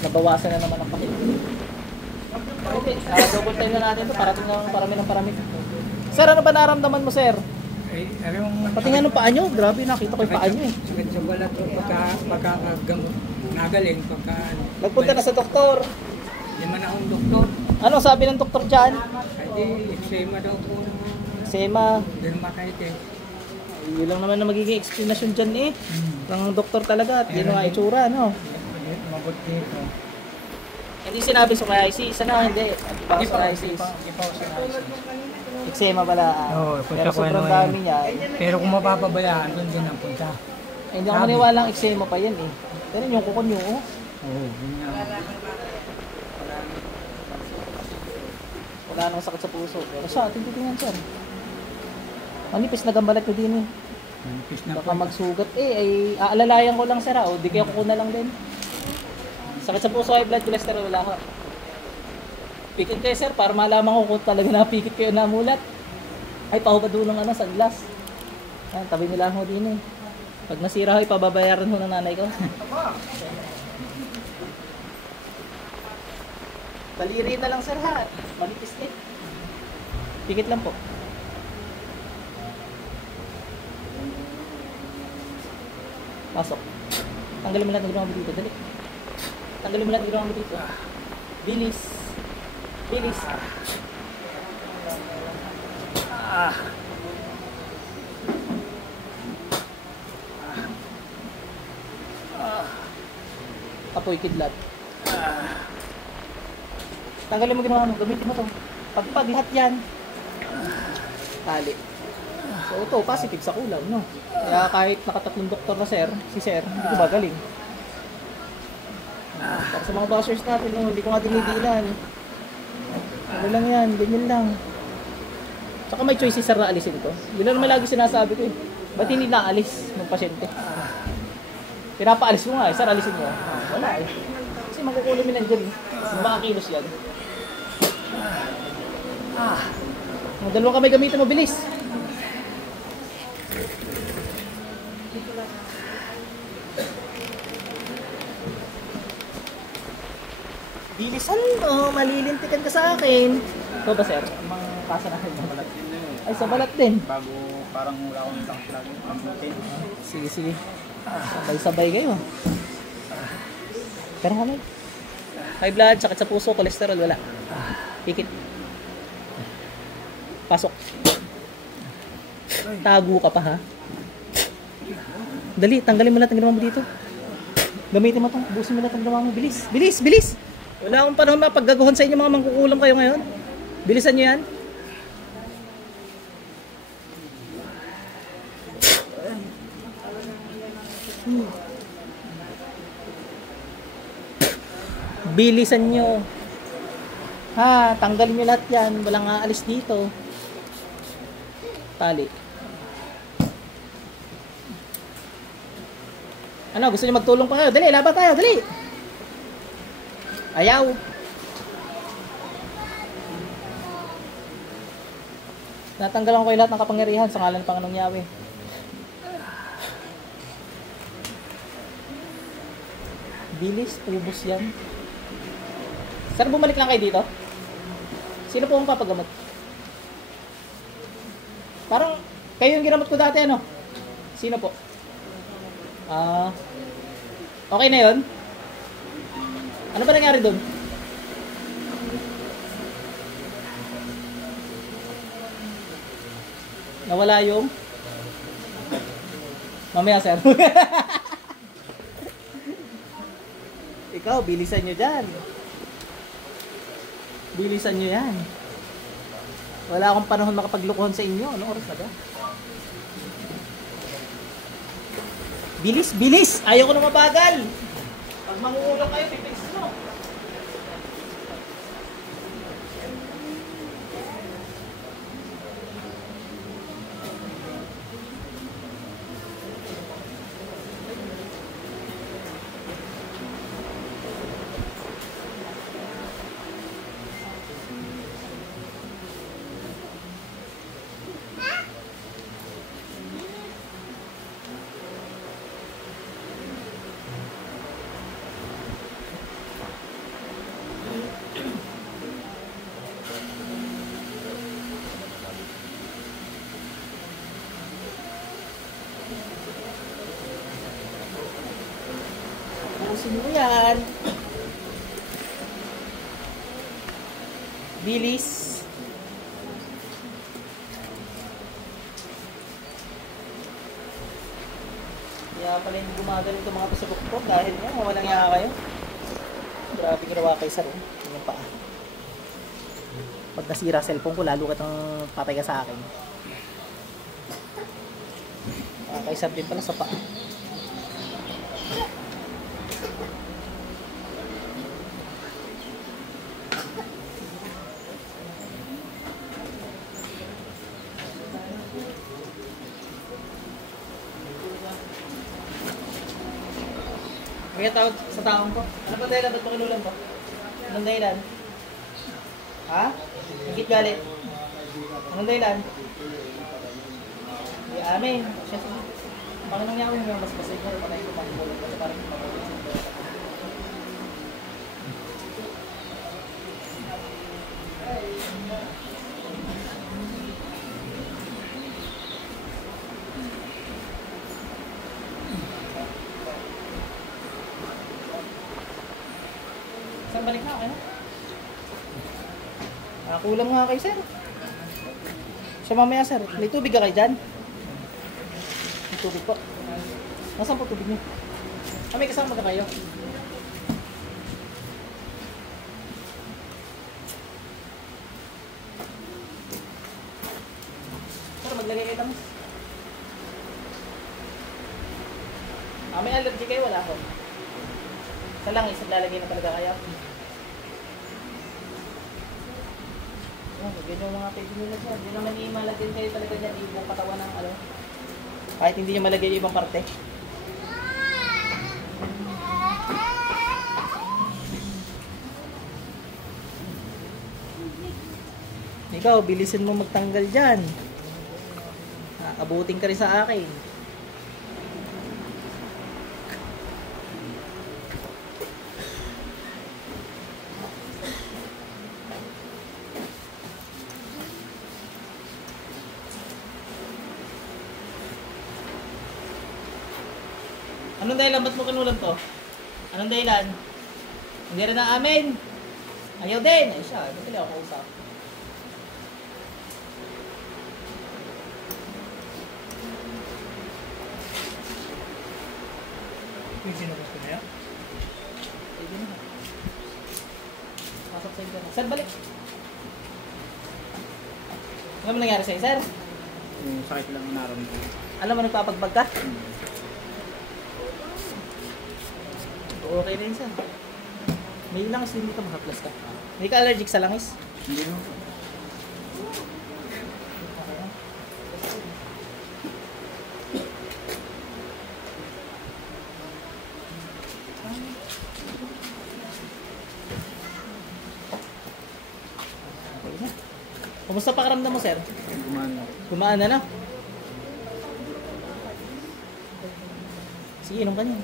nabawasan na naman ang pakit. Okay, double time na natin ito. Parating na parami ng parami. Sir, ano ba naramdaman mo, sir? Pati nga nung paa nyo, grabe, nakita ko yung paa nyo eh. Sakit sa balat o pagkakagamot. Nagaling pagka... Nagpunta na sa doktor. Hindi man akong doktor. Ano sabi ng doktor dyan? Hindi, eczema daw po naman. Eczema. Dermatitis. Yun lang naman na magiging explanation dyan eh. Ng doktor talaga at yun nga itsura, no? Mabuti ito. Hindi sinabi psoriasis, ano? Hindi. Psoriasis. Eczema pala. Oo, punta pero ko sobrang ano dami niya. Pero kung mapapabayaan, doon din ang punta. Hindi ako maniwala ang eczema pa yan eh. Pero yung kukon nyo, oh. Oo, yun nga. Wala nang sakit sa puso. Pero siya, titingnan siya. Manipis na gambalat ko din eh. Manipis na Baka magsugat eh, ay aalalayan ko lang sir o di kaya kuko na lang din. Sakit sa puso, high blood cholesterol, wala ko. Pikit kayo sir, para malaman ko kung talaga napikit kayo namulat. Ay, pahubad doon ng ano, sa glass. Ayan, tabi nila ako din eh. Pag nasira ko, ipababayaran mo ng nanay ko. Daliri na lang sir ha, manipis eh. Pikit lang po. Pasok. Tanggalin mo lahat ng ginawa mo dito. Dali. Tanggalin mo lahat ng ginawa mo dito. Bilis. Bilis. Apoy kidlat. Tanggalin mo ginawa mo. Gamitin mo to. Pagpag lahat yan. Tali. So ito, positive sa kulang, no? Kaya kahit nakatatlong doktor na sir, si sir, hindi ko magaling. Para sa mga bashers natin, no? Hindi ko nga dinidilan. Ano lang yan, ganyan lang. Tsaka may choice si sir na alisin ko. Yun lang naman lagi sinasabi ko eh. Ba't hindi naalis ng pasyente? Pinapaalis ko nga eh, sir alisin mo. Wala eh. Kasi magkukulo mo nandiyan eh. Mga kilos yan. Mga dalawang kamay gamitin mo, bilis. Bilisan mo, malilintikan ka sa akin. Ito ba sir? Ang kasa natin sa balat din. Ay, sa balat din. Bago parang wala akong isang lagi pambutin. Sige, sige. Sabay-sabay kayo. Pero kamay. High blood, sakit sa puso, cholesterol, wala. Pikit. Pasok. Tago ka pa ha. Dali, tanggalin mo lahat ng ginawa mo dito. Gamitin mo ito. Busin mo lahat ng ginawa mo. Bilis, bilis, bilis. Wala akong panahon mapaggaguhan sa inyo mga mangkukulam kayo ngayon. Bilisan nyo yan. Bilisan nyo. Ha, tanggalin nyo lahat yan. Walang aalis dito. Tali. Ano, gusto nyo magtulong pa kayo? Dali, laban tayo, dali! Ayaw! Natanggalan ko kayo lahat ng kapangyarihan sa ngalan ng Panginoong Yahweh. Bilis, ubos yan. Sir, bumalik lang kayo dito? Sino po ang papagamot? Parang, kayo yung ginamot ko dati, ano? Sino po? Okay na yun? Ano ba nangyari doon? Nawala yung? Mamaya, sir. Ikaw, bilisan nyo dyan. Bilisan nyo yan. Wala akong panahon makapaglukuhan sa inyo. Anong oras na ba? Bilis, bilis! Ayaw ko na mabagal! Pag manguulang kayo, pipix mo! Sino yan? Bilis. Kaya pala hindi gumagano itong mga pasabok-bok dahil nga, walang nga kayo. Grabe ginawa kay sir. Yung paa. Pag nasira cellphone ko, lalo kitang patay ka sa akin. Kay sir din pala sa paa. Kaya tawag sa taong ko. Ano ba dahilan? Ba't mo kinulam ba? Anong dahilan? Ha? Higit galit? Anong dahilan? Di amin. Bakit nang niya mo mas basay ko? Patay ko pang-bulog. Kasi parang mabulit sa ito. Saan balik na? Ano? Kulang nga kayo, sir. So mamaya, sir. May tubig ka kayo dyan? May tubig po. Nasaan po tubig niyo? May kasama na kayo? Sir, maglagay kayo tamis. May allergy kayo? Wala ako. Sa langis, lalagay na talaga kaya. Ganyan yung mga pwede nila dyan. Hindi naman imalagay kayo talaga dyan. Ibang katawan ng ano. Kahit hindi nyo malagay yung ibang parte. Ikaw, bilisin mo magtanggal dyan. Abutin ka rin sa akin. Anong dahilan? Ba't mo kinulam to? Anong dahilan? Hindi rin na amin. Ayaw din. Ay siya, ba't ako kausap? Yung sinubos ko na yan? Pwede na. Pasok sa internet. Sir, balik. Ano mo nangyari sa'yo, sir? Yung sakit lang ang naroon ko. Alam mo, nagpapagbag ka? Okay na yun, sir. May langis din dito, mahaplas ka. Hindi ka allergic sa langis? Hindi naman po. Kumusta pakiramdam mo, sir? Gumaan na. Gumaan na na? Sige, inom ka niya.